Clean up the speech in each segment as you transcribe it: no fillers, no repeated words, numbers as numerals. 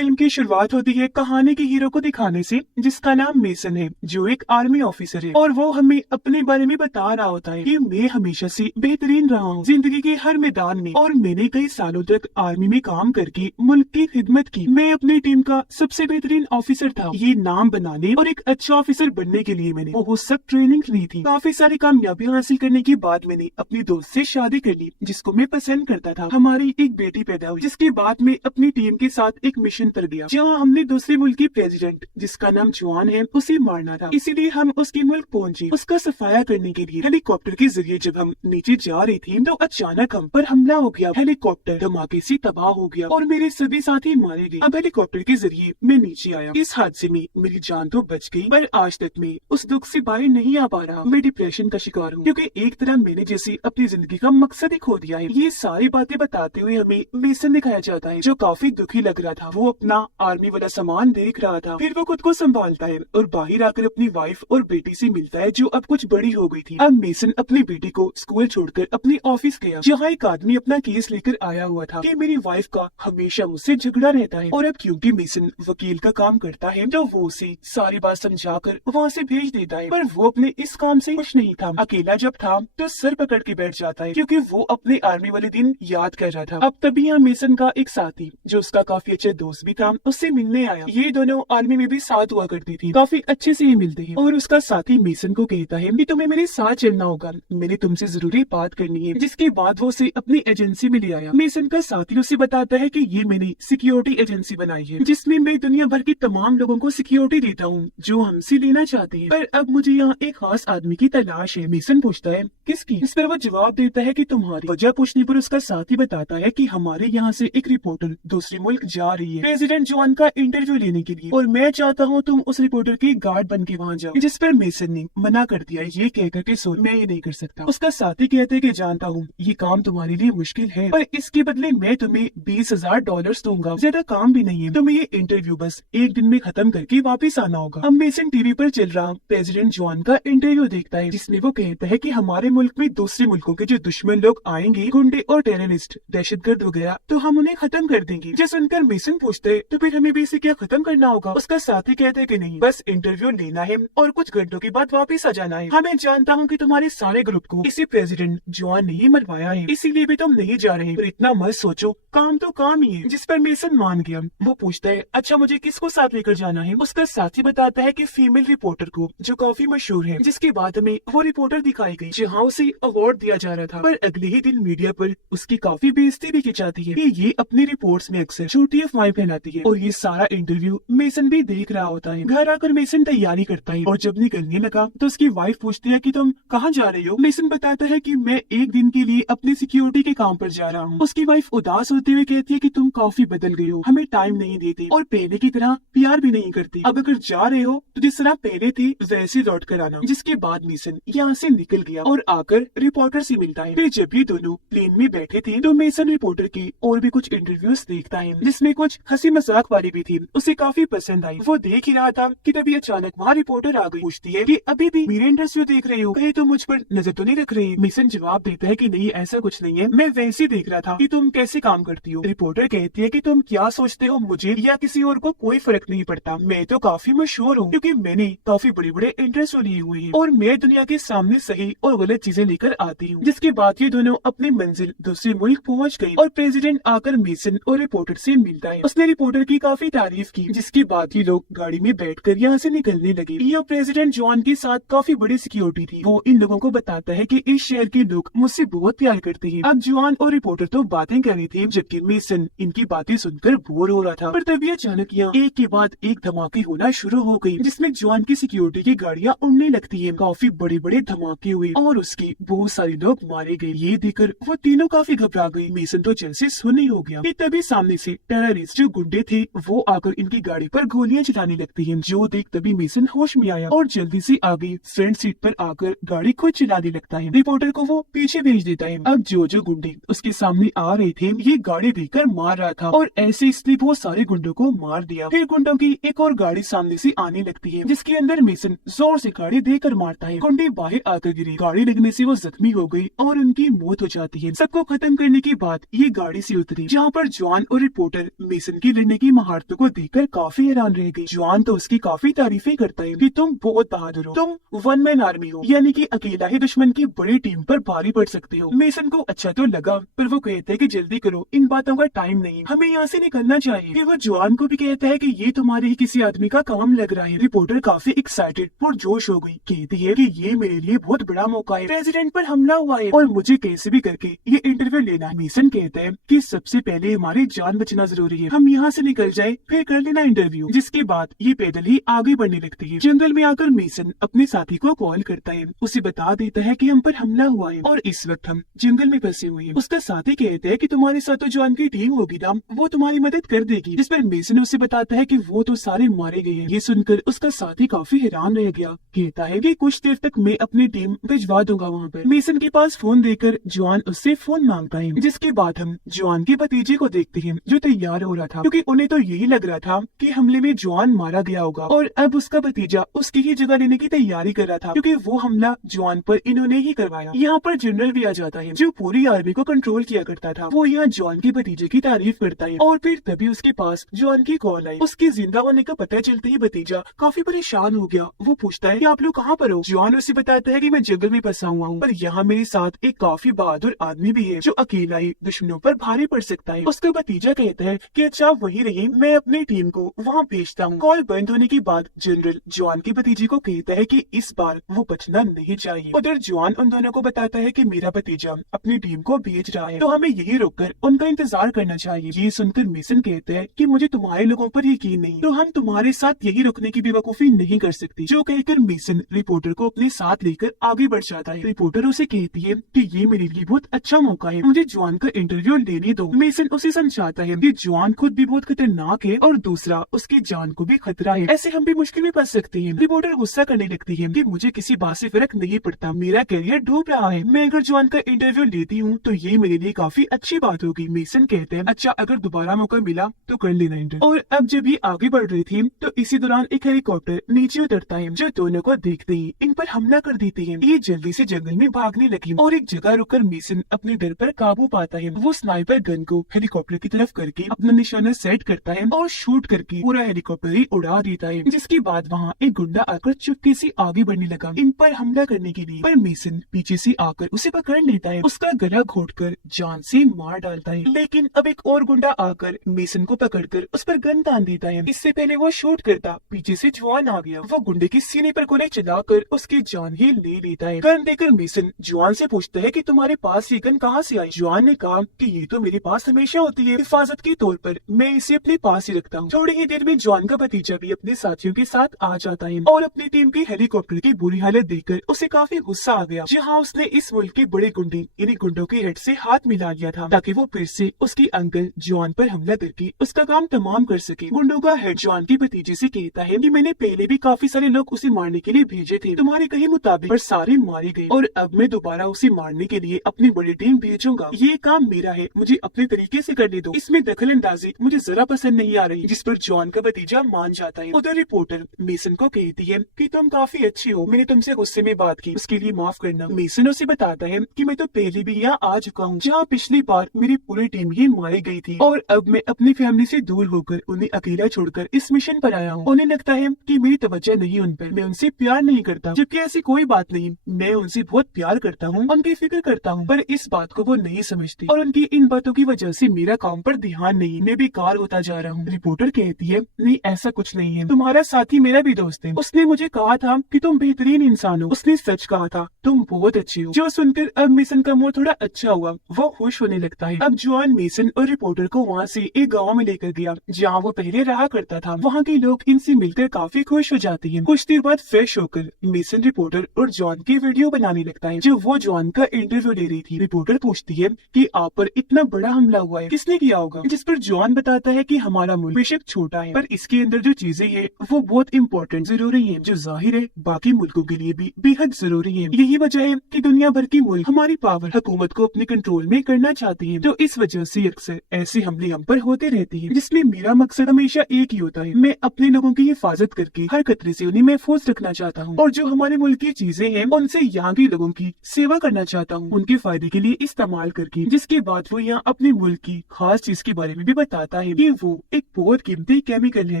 Film की शुरुआत होती है कहानी के हीरो को दिखाने से, जिसका नाम मेसन है, जो एक आर्मी ऑफिसर है। और वो हमें अपने बारे में बता रहा होता है कि मैं हमेशा से बेहतरीन रहा हूँ जिंदगी के हर मैदान में, और मैंने कई सालों तक आर्मी में काम करके मुल्क की खिदमत की। मैं अपनी टीम का सबसे बेहतरीन ऑफिसर था। ये नाम बनाने और एक अच्छा ऑफिसर बनने के लिए मैंने बहुत सख्त ट्रेनिंग ली थी। काफी सारी कामयाबी हासिल करने के बाद मैंने अपनी दोस्त से शादी कर ली, जिसको मैं पसंद करता था। हमारी एक बेटी पैदा हुई, जिसके बाद मैं अपनी टीम के साथ एक मिशन पर गया, जहाँ हमने दूसरे मुल्क की प्रेसिडेंट, जिसका नाम जुआन है, उसे मारना था। इसीलिए हम उसके मुल्क पहुंचे। उसका सफाया करने के लिए हेलीकॉप्टर के जरिए जब हम नीचे जा रहे थे तो अचानक हम पर हमला हो गया। हेलीकॉप्टर धमाके से तबाह हो गया और मेरे सभी साथी मारे गए। अब हेलीकॉप्टर के जरिए मैं नीचे आया। इस हादसे में मेरी जान तो बच गई, पर आज तक मैं उस दुख से बाहर नहीं आ पा रहा। मैं डिप्रेशन का शिकार हूँ, क्योंकि एक तरह मैंने जैसे अपनी जिंदगी का मकसद ही खो दिया है। ये सारी बातें बताते हुए हमें मेसन दिखाया जाता है, जो काफी दुखी लग रहा था। वो अपना आर्मी वाला सामान देख रहा था, फिर वो खुद को संभालता है और बाहर आकर अपनी वाइफ और बेटी से मिलता है, जो अब कुछ बड़ी हो गई थी। अब मेसन अपनी बेटी को स्कूल छोड़कर अपने ऑफिस गया, जहाँ एक आदमी अपना केस लेकर आया हुआ था कि मेरी वाइफ का हमेशा मुझसे झगड़ा रहता है। और अब क्योंकि मेसन वकील का काम करता है, तो वो उसे सारी बात समझाकर वहाँ से भेज देता है। पर वो अपने इस काम से खुश नहीं था। अकेला जब था तो सर पकड़ के बैठ जाता है, क्योंकि वो अपने आर्मी वाले दिन याद कर रहा था। अब तभी यहाँ मेसन का एक साथी, जो उसका काफी अच्छा दोस्त भी था, उससे मिलने आया। ये दोनों आर्मी में भी साथ हुआ करती थी, काफी अच्छे से ही मिलते हैं। और उसका साथी मेसन को कहता है कि तुम्हें मेरे साथ चलना होगा, मैंने तुमसे जरूरी बात करनी है। जिसके बाद वो उसे अपनी एजेंसी में ले आया। मेसन का साथी उसे बताता है कि ये मैंने सिक्योरिटी एजेंसी बनाई है, जिसमें मैं दुनिया भर के तमाम लोगों को सिक्योरिटी देता हूँ जो हमसे लेना चाहते हैं। पर अब मुझे यहाँ एक खास आदमी की तलाश है। मेसन पूछता है किसकी? इस पर वो जवाब देता है कि तुम्हारी। वजह पूछने पर उसका साथी बताता है कि हमारे यहाँ से एक रिपोर्टर दूसरे मुल्क जा रही है प्रेसिडेंट जुआन का इंटरव्यू लेने के लिए, और मैं चाहता हूँ तुम उस रिपोर्टर की गार्ड बन के वहाँ जाओ। जिस पर मेसन ने मना कर दिया, ये कहकर के सो मैं ये नहीं कर सकता। उसका साथी कहते हैं कि जानता हूँ ये काम तुम्हारे लिए मुश्किल है, पर इसके बदले मैं तुम्हें $20,000 दूंगा। ज्यादा काम भी नहीं है, तुम्हें ये इंटरव्यू बस एक दिन में खत्म करके वापिस आना होगा। अब मेसन टीवी पर चल रहा प्रेसिडेंट जुआन का इंटरव्यू देखता है, जिसमें वो कहता है कि हमारे मुल्क में दूसरे मुल्कों के जो दुश्मन लोग आएंगे, गुंडे और टेररिस्ट, दहशतगर्द वगैरह, तो हम उन्हें खत्म कर देंगे। जब सुनकर मेसन पूछते तो फिर हमें भी इसे क्या खत्म करना होगा? उसका साथी कहते कि नहीं, बस इंटरव्यू लेना है और कुछ घंटों के बाद वापस आ जाना है। हमें जानता हूँ कि तुम्हारे सारे ग्रुप को इसी प्रेसिडेंट जुआन ने ही मरवाया है, इसीलिए भी तुम नहीं जा रहे। पर इतना मत सोचो, काम तो काम ही है। जिस पर मेसन मान गया। वो पूछता है अच्छा मुझे किसको साथ लेकर जाना है? उसका साथी बताता है कि फीमेल रिपोर्टर को, जो काफी मशहूर है। जिसके बाद हमें वो रिपोर्टर दिखाई गई, जहाँ उसे अवार्ड दिया जा रहा था। पर अगले ही दिन मीडिया पर उसकी काफी बेइज्जती भी की जाती है कि ये अपनी रिपोर्ट्स में अक्सर झूठी अफवाहें फैलाती है। और ये सारा इंटरव्यू मेसन भी देख रहा होता है। घर आकर मेसन तैयारी करता है और जब निकलने लगा तो उसकी वाइफ पूछती है कि तुम कहाँ जा रही हो? मेसन बताता है कि मैं एक दिन के लिए अपनी सिक्योरिटी के काम पर जा रहा हूँ। उसकी वाइफ उदास होते हुए कहती है कि तुम काफी बदल गई हो, हमें टाइम नहीं देती और पहले की तरह प्यार भी नहीं करती। अब अगर जा रहे हो तो जिस तरह पहले थी वैसे लौट कर आना। जिसके बाद मेसन यहाँ से निकल गया और आकर रिपोर्टर से मिलता है। फिर जब ये दोनों प्लेन में बैठे थे तो मेसन रिपोर्टर की और भी कुछ इंटरव्यूज देखता है, जिसमें कुछ हंसी मजाक वाली भी थी। उसे काफी पसंद आई। वो देख ही रहा था कि तभी अचानक वहाँ रिपोर्टर आ गई। पूछती है कि अभी भी मेरे इंटरव्यू देख रहे हो, कहीं तुम मुझ पर नजर तो नहीं रख रहे? मेसन जवाब देता है कि नहीं, ऐसा कुछ नहीं है, मैं वैसे देख रहा था कि तुम कैसे काम करती हो। रिपोर्टर कहती है कि तुम क्या सोचते हो, मुझे या किसी और को कोई फर्क नहीं पड़ता। मैं तो काफी मशहूर हूँ, क्योंकि मैंने काफी बड़े बड़े इंटरव्यू लिए हुए हैं और मैं दुनिया के सामने सही और गलत चीजें लेकर आती हूँ। जिसके बाद ये दोनों अपनी मंजिल दूसरे मुल्क पहुँच गयी और प्रेसिडेंट आकर मेसन और रिपोर्टर से मिलता है। उसने रिपोर्टर की काफी तारीफ की। जिसके बाद ये लोग गाड़ी में बैठकर यहाँ से निकलने लगे। यह प्रेसिडेंट जुआन के साथ काफी बड़ी सिक्योरिटी थी। वो इन लोगों को बताता है कि इस शहर के लोग मुझसे बहुत प्यार करते हैं। अब जुआन और रिपोर्टर तो बातें कर रहे थे, जबकि मेसन इनकी बातें सुनकर बोर हो रहा था। पर तभी अचानक यहाँ एक के बाद एक धमाके होना शुरू हो गयी, जिसमें जुआन की सिक्योरिटी की गाड़ियाँ उड़ने लगती है। काफी बड़े बड़े धमाके हुए और उसके बहुत सारे लोग मारे गए। ये देखकर वो तीनों काफी घबरा गई। मेसन तो जैसे सुन हो गया कि तभी सामने से टेररिस्ट जो गुंडे थे वो आकर इनकी गाड़ी पर गोलियां चलाने लगती हैं। जो देख तभी मेसन होश में आया और जल्दी से आगे फ्रंट सीट पर आकर गाड़ी खुद चलाने लगता है। रिपोर्टर को वो पीछे भेज देता है। अब जो गुंडे उसके सामने आ रहे थे ये गाड़ी देखकर मार रहा था और ऐसे इसने बहुत सारे गुंडों को मार दिया। फिर गुंडों की एक और गाड़ी सामने से आने लगती है, जिसके अंदर मेसन जोर से गाड़ी देकर मारता है। गुंडे बाहर आकर गिरे। गाड़ी लगने से वो जख्मी हो गई और उनकी मौत हो जाती है। सबको खत्म करने के बाद ये गाड़ी से उतरी, जहाँ पर जॉन और रिपोर्टर मेसन की उसकी लड़ने की महारतों को देखकर काफी हैरान रह गई। जॉन तो उसकी काफी तारीफें करता है कि तुम बहुत बहादुर हो, तुम वन मैन आर्मी हो, यानी कि अकेला ही दुश्मन की बड़ी टीम पर भारी पड़ सकते हो। मेसन को अच्छा तो लगा, पर वो कहते हैं कि जल्दी करो, इन बातों का टाइम नहीं, हमें यहाँ से निकलना चाहिए। फिर वो जॉन को भी कहता है कि ये तुम्हारे ही किसी आदमी का काम लग रहा है। रिपोर्टर काफी एक्साइटेड और जोश हो गई, कहती है कि ये मेरे लिए बहुत बड़ा मौका है, प्रेसिडेंट पर हमला हुआ है और मुझे कैसे भी करके ये इंटरव्यू लेना है। मेसन कहता है कि सबसे पहले हमारी जान बचना जरूरी है, हम यहाँ से निकल जाए फिर कर लेना इंटरव्यू। जिसके बाद ये पैदल ही आगे बढ़ने लगती है। जंगल में आकर मेसन अपने साथी को कॉल करता है, उसे बता देता है कि हम पर हमला हुआ है और इस वक्त हम जंगल में फंसे हुए हैं। उसका साथी कहता है कि तुम्हारे साथ तो जॉन की टीम होगी ना, वो तुम्हारी मदद कर देगी। जिस पर मेसन उसे बताता है कि वो तो सारे मारे गए हैं। ये सुनकर उसका साथी काफी हैरान रह गया, कहता है कि कुछ देर तक मैं अपनी टीम भिजवा दूंगा वहाँ पर। मेसन के पास फोन देकर जॉन उससे फोन मांगता है। जिसके बाद हम जॉन के भतीजे को देखते हैं जो तैयार हो रहा था, क्योंकि उन्हें तो यही लग रहा था कि हमले में जॉन मारा गया होगा और अब उसका भतीजा उसकी ही जगह लेने की तैयारी कर रहा था, क्योंकि वो हमला जॉन पर इन्होंने ही करवाया। यहाँ पर जनरल भी आ जाता है जो पूरी आर्मी को कंट्रोल किया करता था। वो यहाँ जॉन के भतीजे की तारीफ करता है और फिर तभी उसके पास जॉन की कॉल आई। उसके जिंदा होने का पता चलते ही भतीजा काफी परेशान हो गया। वो पूछता है कि आप लोग कहाँ पर हो। जॉन उसे बताता है कि मैं जंगल में फंसा हुआ हूँ, पर यहाँ मेरे साथ एक काफी बहादुर आदमी भी है जो अकेला ही दुश्मनों पर भारी पड़ सकता है। उसका भतीजा कहता है कि अच्छा आप वहीं रहिए, मैं अपनी टीम को वहाँ भेजता हूँ। कॉल बंद होने के बाद जनरल जॉन के भतीजे को कहता है कि इस बार वो बचना नहीं चाहिए। उधर जॉन उन दोनों को बताता है कि मेरा भतीजा अपनी टीम को भेज रहा है, तो हमें यही रुककर उनका इंतजार करना चाहिए। ये सुनकर मेसन कहते हैं कि मुझे तुम्हारे लोगों पर यकीन नहीं, तो हम तुम्हारे साथ यही रुकने की बेवकूफी नहीं कर सकती। जो कहकर मेसन रिपोर्टर को अपने साथ लेकर आगे बढ़ जाता है। रिपोर्टर उसे कहती है कि ये मेरे लिए बहुत अच्छा मौका है, मुझे जॉन का इंटरव्यू लेने दो। मेसन उसे समझाता है कि जॉन खुद भी बहुत खतरनाक है और दूसरा उसकी जान को भी खतरा है, ऐसे हम भी मुश्किल में फंस सकते हैं। रिपोर्टर गुस्सा करने लगती है कि मुझे किसी बात से फर्क नहीं पड़ता, मेरा करियर डूब रहा है, मैं अगर जॉन का इंटरव्यू लेती हूँ तो ये मेरे लिए काफी अच्छी बात होगी। मेसन कहते हैं अच्छा अगर दोबारा मौका मिला तो कर लेना इंटरव्यू। और अब जब ये आगे बढ़ रही थी तो इसी दौरान एक हेलीकॉप्टर नीचे उतरता है जो दोनों को देखते ही इन पर हमला कर देते हैं। ये जल्दी से जंगल में भागने लगी और एक जगह रुककर मेसन अपने डर पर काबू पाता है। वो स्नाइपर गन को हेलीकॉप्टर की तरफ करके अपना निशाना सेट करता है और शूट करके पूरा हेलीकॉप्टर ही उड़ा देता है। जिसके बाद वहाँ एक गुंडा आकर चुपके से आगे बढ़ने लगा इन पर हमला करने के लिए, पर मेसन पीछे से आकर उसे पकड़ लेता है, उसका गला घोटकर जान से मार डालता है। लेकिन अब एक और गुंडा आकर मेसन को पकड़कर उस पर गन तान देता है। इससे पहले वो शूट करता पीछे से जॉन आ गया, वो गुंडे के सीने पर गोली चलाकर उसकी जान ही ले लेता है। गन देकर मेसन जॉन से पूछता है कि तुम्हारे पास ये गन कहाँ से आई। जॉन ने कहा कि ये तो मेरे पास हमेशा होती है, हिफाजत के तौर पर मैं इसे अपने पास ही रखता हूँ। थोड़ी ही देर में जॉन का भतीजा भी अपने साथियों के साथ आ जाता है और अपनी टीम की हेलीकॉप्टर की बुरी हालत देखकर उसे काफी गुस्सा आ गया। जहाँ उसने इस मुल्क के बड़े गुंडे इन्हीं गुंडों के हेड से हाथ मिला लिया था ताकि वो फिर से उसके अंकल जॉन पर हमला करके उसका काम तमाम कर सके। गुंडों का हेड जॉन के भतीजे से कहता है कि मैंने पहले भी काफी सारे लोग उसे मारने के लिए भेजे थे, तुम्हारे कहे मुताबिक, पर सारे मारे गए और अब मैं दोबारा उसे मारने के लिए अपनी बड़ी टीम भेजूंगा। ये काम मेरा है, मुझे अपने तरीके से करने दो, इसमें दखल अंदाजी मुझे जरा पसंद नहीं आ रही। जिस पर जॉन का भतीजा मान जाता है। उधर रिपोर्टर मेसन को कहती है कि तुम काफी अच्छी हो, मैंने तुमसे गुस्से में बात की, उसके लिए माफ करना। मेसन उसे बताता है कि मैं तो पहले भी यहाँ आ चुका हूँ, जहाँ पिछली बार मेरी पूरी टीम ही मारी गई थी और अब मैं अपनी फैमिली से दूर होकर उन्हें अकेला छोड़कर इस मिशन पर आया हूँ। उन्हें लगता है कि मेरी तवज्जो नहीं उन पर, मैं उनसे प्यार नहीं करता, जबकि ऐसी कोई बात नहीं, मैं उनसे बहुत प्यार करता हूँ, उनकी फिक्र करता हूँ, पर इस बात को वो नहीं समझती और उनकी इन बातों की वजह से मेरा काम पर ध्यान नहीं, मैं बेकार होता जा रहा हूँ। रिपोर्टर कहती है नहीं ऐसा कुछ नहीं है, तुम्हारा साथी मेरा भी दोस्त है, उसने मुझे कहा था कि तुम बेहतरीन इंसान हो, उसने सच कहा था, तुम बहुत अच्छे हो। जो सुनकर अब मेसन का मूड थोड़ा अच्छा हुआ, वो खुश होने लगता है। अब जॉन मेसन और रिपोर्टर को वहाँ से एक गाँव में लेकर गया जहाँ वो पहले रहा करता था। वहाँ के लोग इनसे मिलकर काफी खुश हो जाते हैं। कुछ देर बाद फ्रेश होकर मेसन रिपोर्टर और जॉन की वीडियो बनाने लगता है जो वो जॉन का इंटरव्यू ले रही थी। रिपोर्टर पूछती है कि आप पर इतना बड़ा हमला हुआ है, किसने किया होगा। जिस पर जॉन बताता है कि हमारा मुल्क बेशक छोटा है, पर इसके अंदर जो चीजें हैं वो बहुत इंपॉर्टेंट जरूरी है, जो जाहिर है बाकी मुल्कों के लिए भी बेहद जरूरी है। यही वजह है कि दुनिया भर के मुल्क हमारी पावर हुकूमत को अपने कंट्रोल में करना चाहते हैं, तो इस वजह से अक्सर ऐसे हमले हम पर होते रहते हैं, जिसमें मेरा मकसद हमेशा एक ही होता है, मैं अपने लोगों की हिफाजत करके हर खतरे से उन्हें महफूज रखना चाहता हूँ और जो हमारे मुल्क की चीजें हैं उनसे यहाँ के लोगों की सेवा करना चाहता हूँ, उनके फायदे के लिए इस्तेमाल करके। जिसके बाद वो यहाँ अपने मुल्क की खास चीज के बारे में भी बताता बताता है कि वो एक बहुत कीमती केमिकल है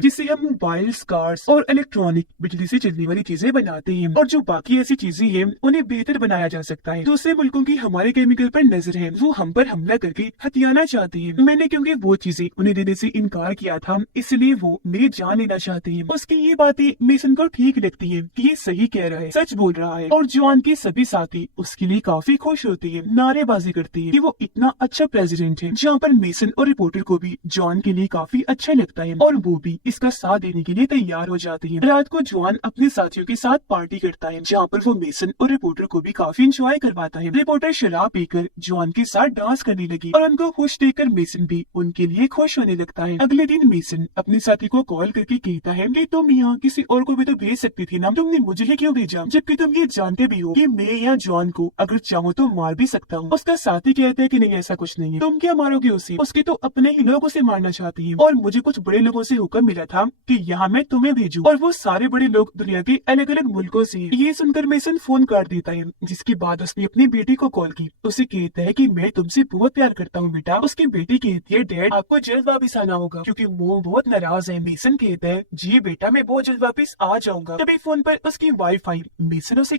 जिससे हम मोबाइल, कार्स और इलेक्ट्रॉनिक बिजली से चलने वाली चीजें बनाते हैं, और जो बाकी ऐसी चीजें हैं उन्हें बेहतर बनाया जा सकता है। दूसरे मुल्कों की हमारे केमिकल पर नजर है, वो हम पर हमला करके हथियाना चाहते हैं। मैंने क्योंकि वो चीजें उन्हें देने से इनकार किया था, इसलिए वो मेरी जान लेना चाहते हैं। उसकी ये बातें मेसन को ठीक लगती है कि ये सही कह रहा है, सच बोल रहा है, और जॉन के सभी साथी उसके लिए काफी खुश होते हैं, नारेबाजी करते हैं कि वो इतना अच्छा प्रेसिडेंट है। जहाँ पर मेसन और रिपोर्टर को भी जॉन के लिए काफी अच्छा लगता है और वो भी इसका साथ देने के लिए तैयार हो जाते हैं। रात को जॉन अपने साथियों के साथ पार्टी करता है, जहाँ पर वो मेसन और रिपोर्टर को भी काफी इंजॉय करवाता है। रिपोर्टर शराब पीकर जॉन के साथ डांस करने लगी और उनको खुश देखकर मेसन भी उनके लिए खुश होने लगता है। अगले दिन मेसन अपने साथी को कॉल करके कहता है कि तुम यहाँ किसी और को भी तो भेज सकती थी ना, तुमने मुझे ही क्यों भेजा, जबकि तुम ये जानते भी हो कि मैं यहाँ जॉन को अगर चाहूँ तो मार भी सकता हूँ। उसका साथी कहता है कि नहीं, ऐसा कुछ नहीं है, तुम क्या मारोगे उसे, उसके तो अपने ही लोग उसे मारना चाहती है, और मुझे कुछ बड़े लोगों से हुक्म मिला था कि यहाँ मैं तुम्हें भेजूं, और वो सारे बड़े लोग दुनिया के अलग अलग मुल्कों से। ये सुनकर मेसन फोन काट देता है, जिसके बाद उसने अपनी बेटी को कॉल की। उसे कहता है कि मैं तुमसे बहुत प्यार करता हूँ बेटा। उसकी बेटी कहती है, डैड आपको जल्द वापिस आना होगा क्योंकि वो बहुत नाराज है। मेसन कहता है, जी बेटा मैं बहुत जल्द वापिस आ जाऊंगा। तभी फोन पर उसकी वाइफ आई। मेसन उसे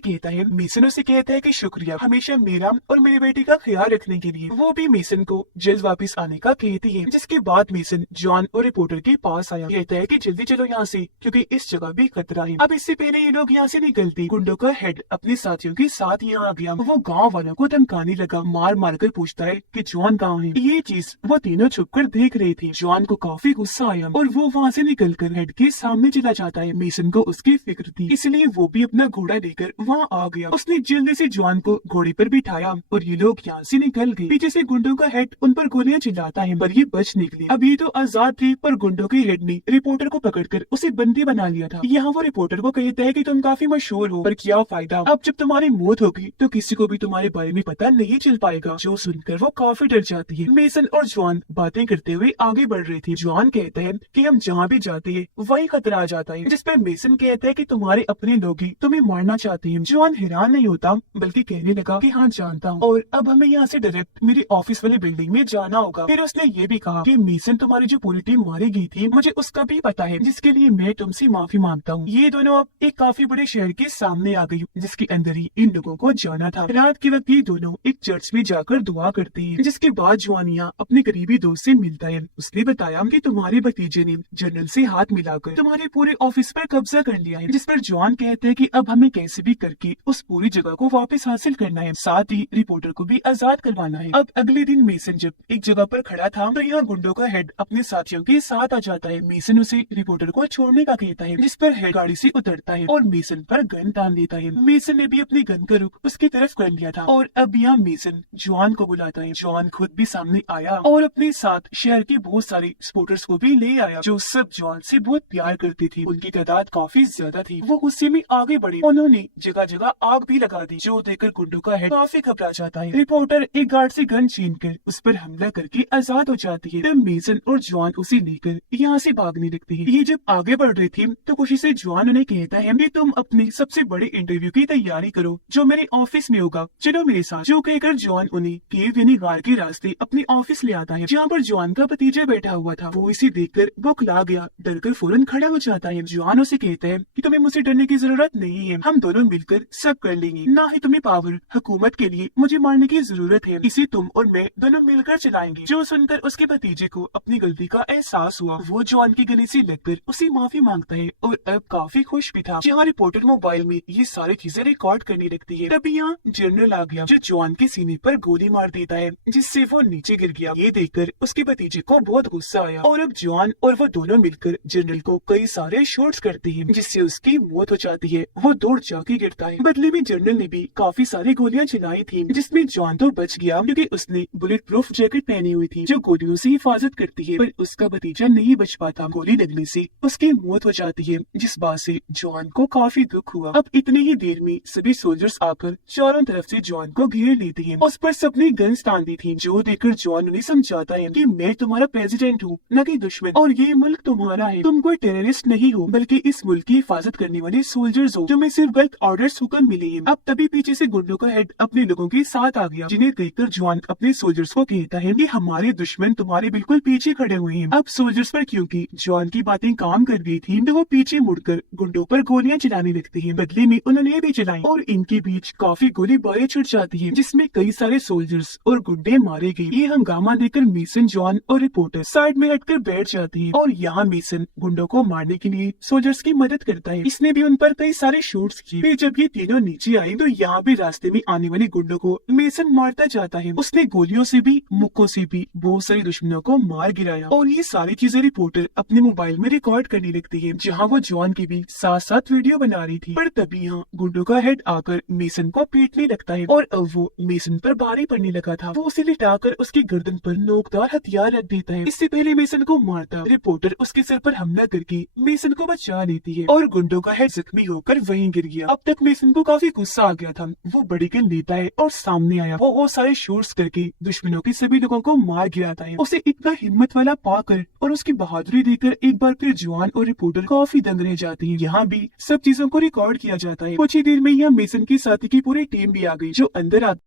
कहता है कि शुक्रिया हमेशा मेरा और मेरी बेटी का ख्याल रखने के लिए। वो भी मेसन को जल्द वापिस आने का कहती है, जिसके बाद मेसन जॉन और रिपोर्टर के पास आया, कहता है कि जल्दी चलो यहाँ से क्योंकि इस जगह भी खतरा है। अब इससे पहले ये लोग यहाँ से निकलते, गुंडों का हेड अपने साथियों के साथ यहाँ आ गया। वो गाँव वालों को धमकाने लगा, मार मार कर पूछता है कि जॉन कहाँ है। ये चीज वो तीनों छुपकर देख रहे थे। जॉन को काफी गुस्सा आया और वो वहाँ से निकलकर हेड के सामने चला जाता है। मेसन को उसकी फिक्र थी, इसलिए वो भी अपना घोड़ा लेकर वहाँ आ गया। उसने जल्दी से जॉन को घोड़े पर बिठाया और ये लोग यहाँ से निकल गए। पीछे से गुंडों का हेड उन पर गोलियां चलाता है, पर ये बच निकले। अब ये तो आजाद थे, पर गुंडों के हेड ने रिपोर्टर को पकड़कर उसे बंदी बना लिया था। यहाँ वो रिपोर्टर को कहता है कि तुम काफी मशहूर हो, पर क्या फायदा, अब जब तुम्हारी मौत होगी तो किसी को भी तुम्हारे बारे में पता नहीं चल पाएगा। जो सुनकर वो काफी डर जाती है। मेसन और जॉन बातें करते हुए आगे बढ़ रहे थे। जॉन कहता है कि हम जहाँ भी जाते हैं वही खतरा आ जाता है, जिस पर मेसन कहता है कि तुम्हारे अपने लोग ही तुम्हें मारना चाहते हैं। जॉन हैरान नहीं होता बल्कि कहने लगा कि हाँ जानता हूँ, और अब हमें यहाँ से डायरेक्ट मेरी ऑफिस वाली बिल्डिंग में जाना होगा। फिर उसने ये भी कहा कि मेसन तुम्हारी जो पूरी टीम मारी गई थी मुझे उसका भी पता है, जिसके लिए मैं तुमसे माफी मांगता हूँ। ये दोनों अब एक काफी बड़े शहर के सामने आ गई, जिसके अंदर ही इन लोगों को जाना था। रात के वक्त ये दोनों एक चर्च में जाकर दुआ करते हैं, जिसके बाद जॉनिया अपने करीबी दोस्त से मिलता है। उसने बताया कि तुम्हारे भतीजे ने जनरल से हाथ मिलाकर तुम्हारे पूरे ऑफिस पर कब्जा कर लिया है, जिस पर जॉन कहते हैं कि अब हमें कैसे भी करके उस पूरी जगह को वापस हासिल करना है, साथ ही रिपोर्टर को भी आजाद करवाना है। अब अगले दिन मेसन जब एक जगह पर खड़ा था तो यहाँ गुंडों का हेड अपने साथियों के साथ आ जाता है। मेसन उसे रिपोर्टर को छोड़ने का कहता है, जिस पर हेड गाड़ी से उतरता है और मेसन पर गन तान देता है। मेसन ने भी अपनी गन का रुख उसकी तरफ कर लिया था और अब यहाँ मेसन जॉन को बुलाता है। जॉन खुद भी सामने आया और अपने साथ शहर के बहुत सारे सपोर्टर्स को भी ले आया, जो सब जॉन से बहुत प्यार करते थे। उनकी तादाद काफी ज्यादा थी। वो गुस्से में आगे बढ़े, उन्होंने जगह जगह आग भी लगा दी, जो देखकर गुंडों का हेड काफी घबरा जाता है। रिपोर्टर एक गार्ड से गन छीन कर उस पर हमला करके आजाद हो जाती है। तब मेसन और जॉन उसे लेकर यहाँ से भागने लगते हैं। ये जब आगे बढ़ रही थी तो खुशी से जॉन उन्हें कहता है कि तुम अपने सबसे बड़े इंटरव्यू की तैयारी करो, जो मेरे ऑफिस में होगा, चलो मेरे साथ। जो कहकर जॉन उन्हें केव यानी गार के रास्ते अपने ऑफिस ले आता है, जहाँ पर जॉन का भतीजा बैठा हुआ था। वो इसे देखकर बौखला गया, डरकर फौरन खड़ा हो जाता है। जॉन उसे कहता है कि तुम्हें मुझसे डरने की जरूरत नहीं है, हम दोनों मिलकर सब कर लेंगे। ना ही तुम्हें पावर हुकूमत के लिए मुझे मारने की जरूरत है, इसे तुम और मैं दोनों मिलकर चलाएंगे। जो सुनकर उसके भतीजे को अपनी गलती का एहसास हुआ। वो जॉन की गले से लगकर उसे माफी मांगता है और अब काफी खुश भी था। जहाँ रिपोर्टर मोबाइल में ये सारी चीजें रिकॉर्ड करने लगती है। तभी यहाँ जनरल आ गया, जो जॉन के सीने पर गोली मार देता है, जिससे वो नीचे गिर गया। ये देखकर उसके भतीजे को बहुत गुस्सा आया और अब जॉन और वो दोनों मिलकर जनरल को कई सारे शॉट्स करते हैं, जिससे उसकी मौत हो जाती है। वो दूर जाके गिरता है। बदले में जनरल ने भी काफी सारी गोलियां चलाई थी, जिसमें जॉन तो बच गया क्योंकि उसने बुलेट प्रूफ जैकेट पहनी हुई थी, जो गोलियों से हिफाजत करती है, पर उसका भतीजा नहीं बच पाता। गोली लगने से उसकी मौत हो जाती है, जिस बात से जॉन को काफी दुख हुआ। अब इतने ही देर में सभी सोल्जर्स आकर चारों तरफ से जॉन को घेर लेते हैं। उस पर सबने गन्स तान दी थी, जो देखकर जॉन उन्हें समझाता है कि मैं तुम्हारा प्रेसिडेंट हूँ, न कि दुश्मन, और ये मुल्क तुम्हारा है। तुम कोई टेररिस्ट नहीं हो, बल्कि इस मुल्क की हिफाजत करने वाले सोल्जर्स हो, तुम्हें सिर्फ गलत ऑर्डर्स हुक्म मिले हैं। अब तभी पीछे से गुंडों का हेड अपने लोगों के साथ आ गया, जिन्हें देखकर जॉन अपने सोल्जर्स को कहता है कि हमारे दुश्मन तुम्हारे बिल्कुल पीछे खड़े हुए हैं। अब सोल्जर्स पर क्योंकि जॉन की बातें काम कर गई थी तो वो पीछे मुड़कर गुंडों पर गोलियां चलाने लगती हैं। बदले में उन्होंने भी चलाई और इनके बीच काफी गोलीबारी छिड़ जाती है, जिसमें कई सारे सोल्जर्स और गुंडे मारे गए। ये हंगामा देखकर मेसन, जॉन और रिपोर्टर साइड में हटकर बैठ जाते हैं और यहाँ मेसन गुंडों को मारने के लिए सोल्जर्स की मदद करता है। इसने भी उन पर कई सारे शॉट्स किए। फिर जब ये तीनों नीचे आए तो यहाँ भी रास्ते में आने वाले गुंडों को मेसन मारता जाता है। उसने गोलियों से भी मुक्कों से भी बहुत सारे दुश्मनों को मार गिराया और ये सारी चीजें रिपोर्टर अपने मोबाइल में रिकॉर्ड करने लगती है, जहाँ वो जॉन की भी साथ साथ वीडियो बना रही थी। पर तभी यहाँ गुंडों का हेड आकर मेसन को पीटने लगता है और अब वो मेसन पर भारी पड़ने लगा था। वो उसे लिटाकर उसकी गर्दन पर नोकदार हथियार रख देता है। इससे पहले मेसन को मारता रिपोर्टर उसके सर पर हमला करके मेसन को बचा लेती है और गुंडों का हेड जख्मी होकर वहीं गिर गया। अब तक मेसन को काफी गुस्सा आ गया था। वो बड़ी गन लेता है और सामने आया। वो सारे शॉट्स करके दुश्मनों के सभी लोगों को मार गिराता है। उसे इतना हिम्मत वाला पाकर और उसकी बहादुरी देखकर एक बार फिर जॉन और रिपोर्टर काफी दंग रह जाते हैं। यहाँ भी सब चीजों को रिकॉर्ड किया जाता है। कुछ ही देर में यहाँ मेसन की साथी की पूरी टीम भी आ गई, जो अंदर